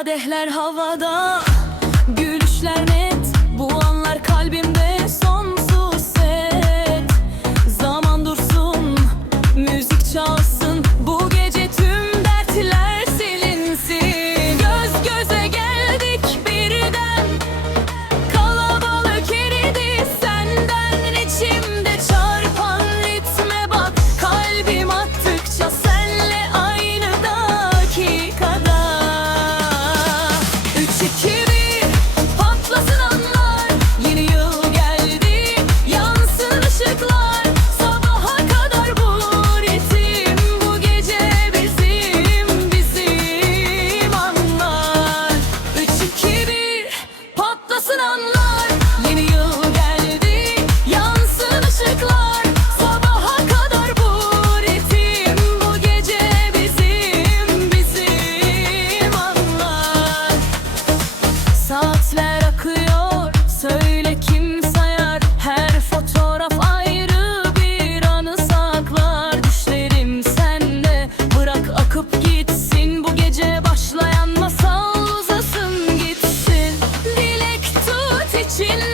Kadehler havada için